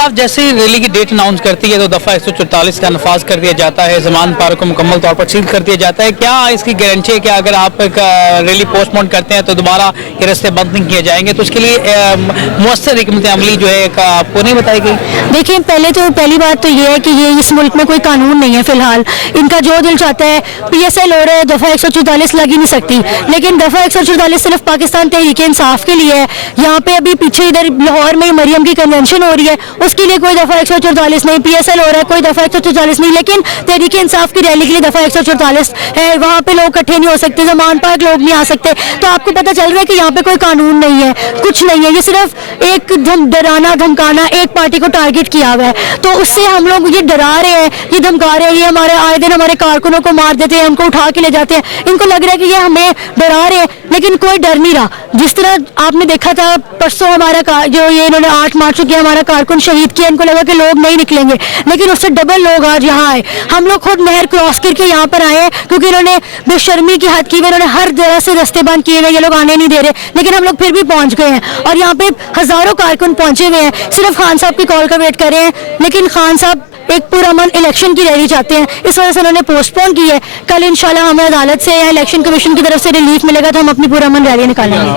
साहब, जैसे ही रैली की डेट अनाउंस करती है तो दफा 144 का नफाज कर दिया जाता है, जमान पार्क को मुकम्मल तौर पर सील कर दिया जाता है। क्या इसकी गारंटी है कि अगर आप रैली पोस्टपोन करते हैं तो दोबारा ये रास्ते बंद नहीं किए जाएंगे? तो उसके लिए मुअस्सर हिकमत अमली जो है आपको नहीं बताई गई? देखिए, पहली बात तो ये है कि ये इस मुल्क में कोई कानून नहीं है फिलहाल। इनका जो दिल चाहता है PSL हो रहा है, दफा 144 लग ही नहीं सकती। लेकिन दफा 144 सिर्फ पाकिस्तान तहरीक इंसाफ के लिए है। यहाँ पे अभी पीछे इधर लाहौर में मरियम की कन्वेंशन हो रही है, उसके लिए कोई दफा 144 नहीं। PSL हो रहा है, कोई दफा 144 नहीं। लेकिन तहरीक इंसाफ की रैली के लिए दफा 144 है, वहाँ पे लोग इकट्ठे नहीं हो सकते, जमान पार्क लोग नहीं आ सकते। तो आपको पता चल रहा है कि यहाँ पे कोई कानून नहीं है, कुछ नहीं है। ये सिर्फ एक डराना धमकाना, एक पार्टी को टारगेट किया हुआ है। तो उससे हम लोग ये डरा रहे हैं, ये धमका रहे हैं, ये हमारे आए दिन हमारे कारकुनों को मार देते हैं, हमको उठा के ले जाते हैं। इनको लग रहा है कि ये हमें डरा रहे हैं, लेकिन कोई डर नहीं रहा। जिस तरह आपने देखा था परसों हमारा जो ये इन्होंने 8 मार्च को किया, हमारा कारकुन शहीद किया, इनको लगा कि लोग नहीं निकलेंगे, लेकिन उससे डबल लोग आज यहाँ आए। हम लोग खुद नहर क्रॉस करके यहाँ पर आए हैं क्योंकि इन्होंने बेशर्मी की हद की, इन्होंने हर जगह से रास्ते बंद किए हुए, ये लोग आने नहीं दे रहे, लेकिन हम लोग फिर भी पहुंच गए हैं। और यहाँ पे हजारों कारकुन पहुंचे हुए हैं, सिर्फ खान साहब की कॉल का वेट कर रहे हैं। लेकिन खान साहब एक पुरअमन इलेक्शन की रैली चाहते हैं, इस वजह से उन्होंने पोस्टपोन की है। कल इंशाल्लाह हमें अदालत से या इलेक्शन कमीशन की तरफ से रिलीफ मिलेगा तो हम अपनी पुरअमन रैली निकालेंगे।